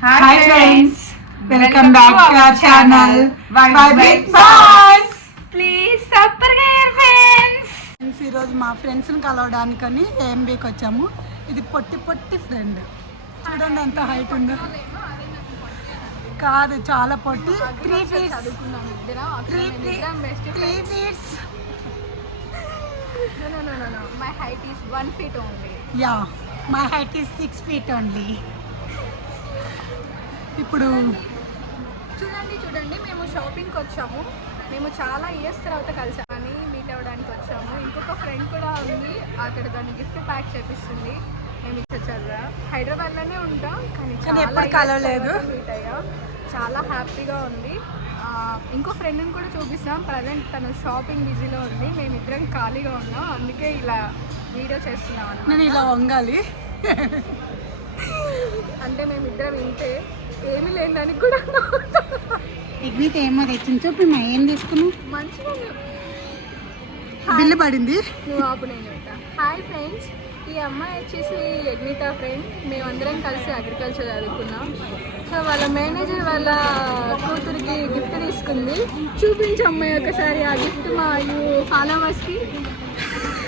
Hi friends, welcome back to our channel Vibrant Boss. Please subscribe friends. ఈ రోజు మా friends ని కలవడానికని ఏఎంబీకి వచ్చాము. ఇది పొట్టి పొట్టి ఫ్రెండ్, చూడండి ఎంత హైట్ ఉందో. కాదు, చాలా పొట్టి. 3 feet. No. My height is 1 feet only. Yeah, my height is 6 feet only. ఇప్పుడు చూడండి మేము షాపింగ్కి వచ్చాము. మేము చాలా ఇయర్స్ తర్వాత కలిసామని మీట్ అవ్వడానికి వచ్చాము. ఇంకొక ఫ్రెండ్ కూడా ఉంది, అక్కడ దాన్ని గిఫ్ట్ ప్యాక్ చేపిస్తుంది. మేము ఇక్కడ హైదరాబాద్లోనే ఉంటాం, కానీ ఎప్పుడు కలవలేదు. మీట్ అయ్యాం, చాలా హ్యాపీగా ఉంది. ఇంకో ఫ్రెండ్ని కూడా చూపిస్తాం. ప్రజెంట్ తను షాపింగ్ బిజీలో ఉంది, మేమిద్దరం ఖాళీగా ఉన్నాం, అందుకే ఇలా వీడియో చేస్తున్నాం. నేను ఇలా వంగాలి అంటే మేమిద్దరం ఇంతే, ఏమీ లేదని కూడా ఎగ్నీత ఏమో తెచ్చింది చెప్పి మా ఏం తీసుకున్నావు. మంచిగా బిల్లు పడింది. నువ్వు ఆపు, నేను చెప్తా. హాయ్ ఫ్రెండ్స్, ఈ అమ్మాయి వచ్చేసి యజ్ఞిత ఫ్రెండ్. మేమందరం కలిసి అగ్రికల్చర్ చదువుకున్నాం. సో వాళ్ళ మేనేజర్ వాళ్ళ కూతురికి గిఫ్ట్ తీసుకుంది. చూపించు అమ్మాయి ఒకసారి ఆ గిఫ్ట్ మా ఫాలోవర్స్కి.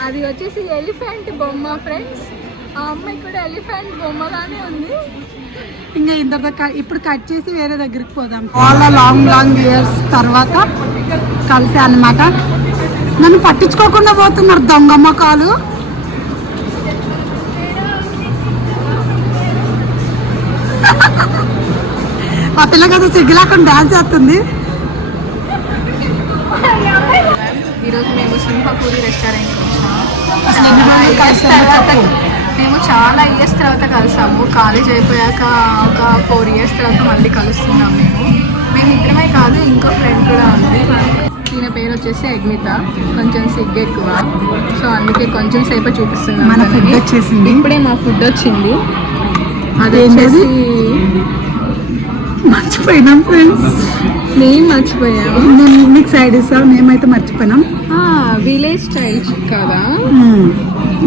అది వచ్చేసి ఎలిఫెంట్ బొమ్మ ఫ్రెండ్స్. ఆ అమ్మాయి కూడా ఎలిఫెంట్ బొమ్మగానే ఉంది. ఇంకా ఇంత ఇప్పుడు కట్ చేసి వేరే దగ్గరికి పోదాం. చాలా లాంగ్ ఇయర్స్ తర్వాత కలిసా అన్నమాట. నన్ను పట్టించుకోకుండా పోతున్నారు దొంగమ్మకాలు. ఆ పిల్ల కదా సిగ్గులాకుండా డాన్స్ చేస్తుంది. ఈరోజు మేము సింహపూరి రెస్టారెంట్కి వచ్చాము. తర్వాత మేము చాలా ఇయర్స్ తర్వాత కలిసాము. కాలేజ్ అయిపోయాక ఒక 4 years తర్వాత మళ్ళీ కలుస్తున్నాం. మేము ఇద్దరమే కాదు, ఇంకో ఫ్రెండ్ కూడా ఉంది. ఈయన పేరు వచ్చేసి యజ్ఞిత. కొంచెం సిగ్గు ఎక్కువ, సో అందుకే కొంచెం సేపు చూపిస్తున్నాం. మన ఫుడ్ వచ్చేసింది. ఇప్పుడే మా ఫుడ్ వచ్చింది. అది వచ్చేసి మర్చిపోయినాం ఫ్రెండ్స్. నేను మర్చిపోయాను. నేను మీకు సైడ్ ఇస్తాను, మేమైతే మర్చిపోయినాం. విలేజ్ స్టైల్ కదా,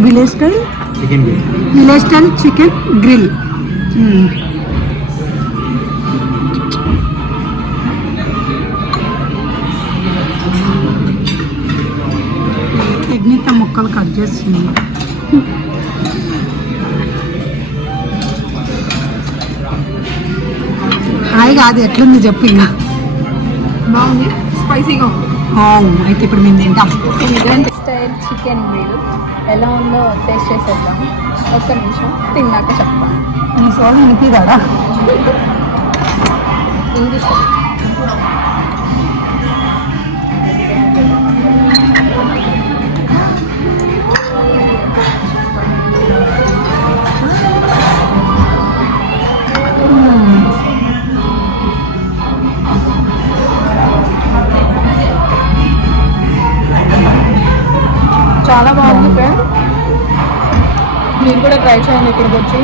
విలేజ్ స్టైల్ చికెన్ గ్రిల్. యజ్ఞిత ముక్కలు కట్ చేస్తుంది. హాయ్ కాదు, ఎట్లుంది చెప్పు. ఇంకా బాగుంది, స్పైసీగా ఉంది. అయితే ఇప్పుడు మేము తింటాం. స్టైల్ చికెన్ గ్రిల్ ఎలా ఉందో టేస్ట్ చేసేద్దాం. ఒక్క నిమిషం, తిన్నాక చెప్తాను. నీ సోల్ వినిపిదాడా? ఇంగ్లీష్ చాలా బాగుంది ఫ్రెండ్. మీరు కూడా ట్రై చేయండి. ఇక్కడికి వచ్చి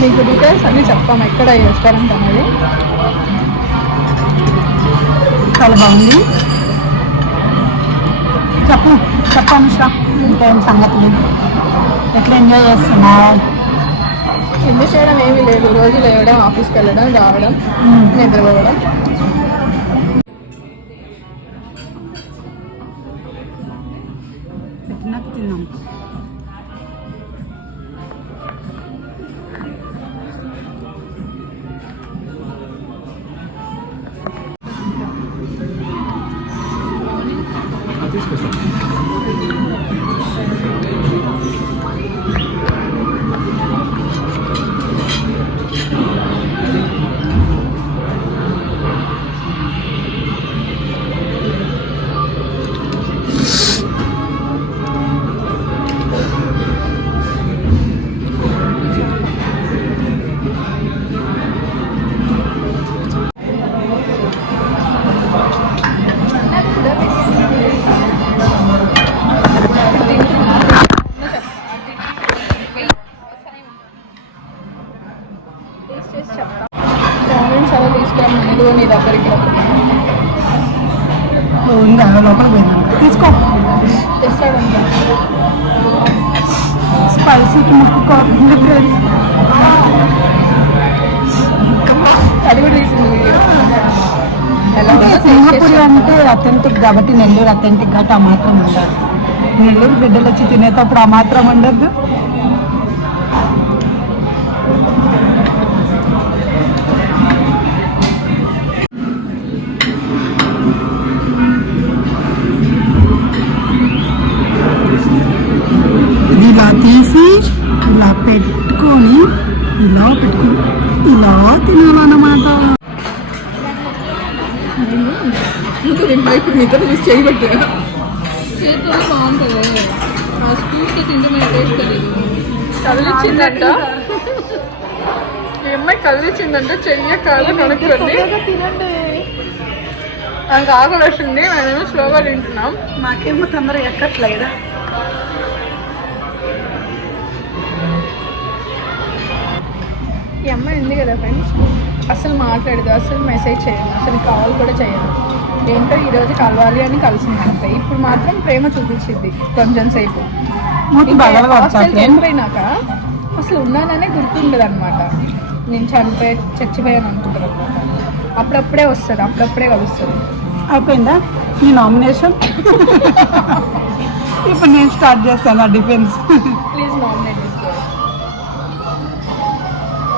మీకు డీటెయిల్స్ అన్నీ చెప్తాము, ఎక్కడ ఈ రెస్టారెంట్ అనేది. చాలా బాగుంది. చెప్పాను షా, ఇంకేం సంగతులు, ఎట్లా ఎంజాయ్ చేస్తున్నావు? ఎంజాయ్ చేయడం ఏమీ లేదు, రోజు లేవడం, ఆఫీస్కి వెళ్ళడం, రావడం, నిద్రపోవడం. తిన్నాం. నీ దగ్గరికి ఉందా లోపల పోయిందా? తీసుకో. స్పైసీకి ముక్కుకోవాలి ఫ్రెండ్స్. అథెంటిక్ కాబట్టి నెల్లూరు అథెంటిక్ కాబట్టి ఆ మాత్రం ఉండదు. నెల్లూరు బిడ్డలు వచ్చి తినేటప్పుడు ఆ మాత్రం ఉండద్దు. ఇది ఇలా తీసి ఇలా పెట్టుకొని ఇలా తినాలన్నమాట. ఇప్పుడు మీతో చూసి చేయబట్టే చేతితో బాగుంటుంది. ఆ స్పూన్తో తింటే మన టేస్ట్ తెలియదు. కదిలిచ్చిందంట ఈ అమ్మాయి, కదిలిచ్చిందంట చెయ్య కాదు కనుక్కొని. నాకు ఆకలి వస్తుంది, మేమేమో స్లోగా తింటున్నాం. మాకేమో తొందర ఎక్కట్లేదా. ఈ అమ్మాయి ఉంది కదా ఫ్రెండ్స్, అసలు మాట్లాడదు, అసలు మెసేజ్ చేయదు, అసలు కాల్ కూడా చేయదు. ఏంటో ఈరోజు కలవాలి అని కలిసిందంట. ఇప్పుడు మాత్రం ప్రేమ చూపించింది కొంచెం సేపు. చనిపోయినాక అసలు ఉన్నాననే గుర్తుండదు అనమాట. నేను చచ్చిపోయాను అనుకుంటాను అనమాట. అప్పుడప్పుడే వస్తుంది, అప్పుడప్పుడే కలుస్తుంది. అయిపోయిందా నీ నామినేషన్? ఇప్పుడు నేను స్టార్ట్ చేస్తాను ఆ డిఫెన్స్. ప్లీజ్ నామినేట్ చేసుకోవాలి.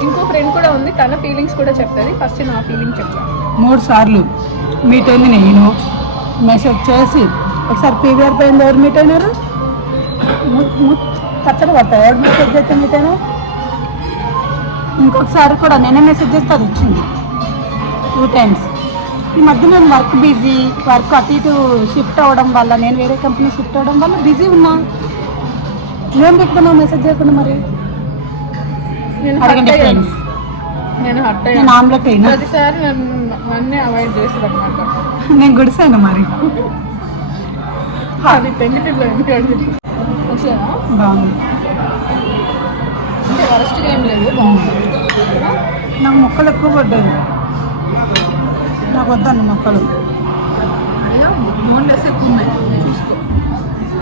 ఇంకో ఫ్రెండ్ కూడా ఉంది, తన ఫీలింగ్స్ కూడా చెప్తుంది. ఫస్ట్ నా ఫీలింగ్ చెప్తాను. 3 సార్లు మీట్ అయింది నేను. మెసేజ్ చేసి ఒకసారి పీవీఆర్ పైన ఎవరు మీట్ అయినారు, పచ్చడి పడతారు. ఎవరు మెసేజ్ చేస్తే మీట్ అయినా. ఇంకొకసారి కూడా నేనే మెసేజ్ చేస్తే అది వచ్చింది 2 times. ఈ మధ్య నేను వర్క్ బిజీ, వర్క్ అటు ఇటు షిఫ్ట్ అవ్వడం వల్ల, నేను వేరే కంపెనీ షిఫ్ట్ అవ్వడం వల్ల బిజీ ఉన్నా. ఏం పెట్టుకున్నావు మెసేజ్ చేయకుండా? మరి అడగండి ఫ్రెండ్స్. నేను ఆమ్లెట్ అయినా ప్రతిసారి నన్నే అవాయిడ్ చేసేది అనమాట. నేను గుడిసాను మరి. అది పెంగిటిలో ఎందుకు బాగుంది అంటే వరస్ట్గా ఏం లేదు, బాగుంది. నాకు మొక్కలు ఎక్కువ పడ్డాయి. నాకు వద్దండి మొక్కలు. బోన్లెస్ ఎక్కువ ఉన్నాయి.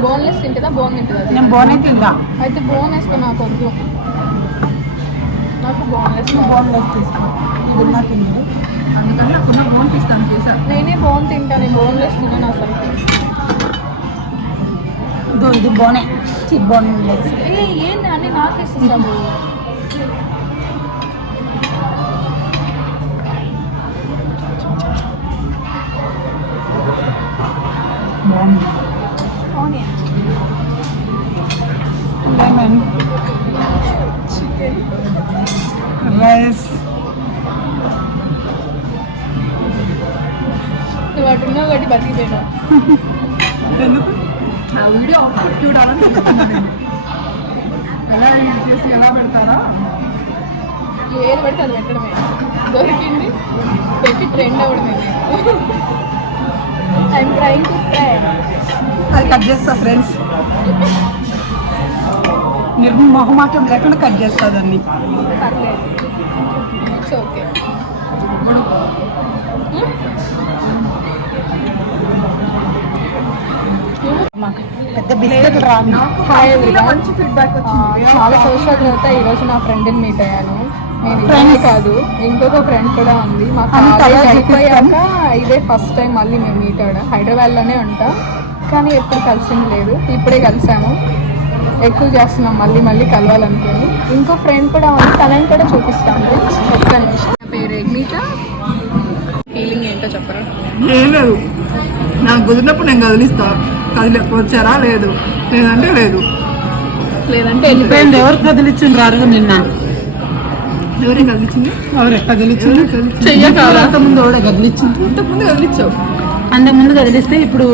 బోన్లెస్ తింటుందా, బోన్ తింటుందా? నేను బోనే తిందా. అయితే బోన్ వేసుకో, నాకు వద్దు. నాకు బోన్లెస్ తీసుకో. ఇది నాకు తింది, అందుకని నాకున్న బోన్ తీస్తాను. చేసా నేనే బోన్ తింటాను, బోన్లెస్ తిన్నాను అసలు. ఇది బోనే, బోన్లెస్. ఏంది అన్నీ నాకేస్తాము. బాగుంది. Lemon, chicken, rice. నువ్వు అటు ఉన్నావు కాబట్టి బతికిపోయినా. ఎందుకు ఆ వీడియో చూడాలని ఎలా చేసి ఎలా పెడతారా? ఏది పడితే అది పెట్టడమే. దొరికింది పెట్టి ట్రెండ్ అవ్వడమే. I'm trying to trend. అది కట్ చేస్తా ఫ్రెండ్స్. మొహమాటం లేకుండా కట్ చేస్తా దాన్ని. పర్లేదు, ఇట్స్ ఓకే. పెద్ద బిస్కెట్ రాను. మంచి ఫీడ్బ్యాక్ వచ్చింది. చాలా సంవత్సరాల తర్వాత ఈరోజు నా ఫ్రెండ్ని మీట్ అయ్యాను. నేను ఇదే కాదు, ఇంకొక ఫ్రెండ్ కూడా ఉంది. మా కాలేజ్ అయిపోయాక ఇదే ఫస్ట్ టైం మళ్ళీ మేము మీట్ అవ్వడం. హైదరాబాద్లోనే ఉంటాం కానీ ఎప్పుడు కలిసింది లేదు. ఇప్పుడే కలిసాము. ఎక్కువ చేస్తున్నాం మళ్ళీ మళ్ళీ కలవాలనుకుని. ఇంకో ఫ్రెండ్ కూడా ఉంది, తనని కూడా చూపిస్తాను. ఒక్క నిమిషం. నా పేరు ఎగ్నిత. ఫీలింగ్ ఏంటో చెప్పరా? ఏం లేదు, నాకు కుదిరినప్పుడు నేను కదిలిస్తా. కదిలేకొచ్చారా? లేదు, లేదంటే లేదు. లేదంటే ఎవరు కదిలిచ్చిండ్రు నిన్న? ఎవరే కదిలిచ్చింది? ఎవరు కదిలిచ్చింది? చెయ్య కాదు, అంతకుముందు ఎవడే కదిలిచ్చింది? ఇంతకుముందు కదిలిచ్చావు. అంతకుముందు కదిలిస్తే ఇప్పుడు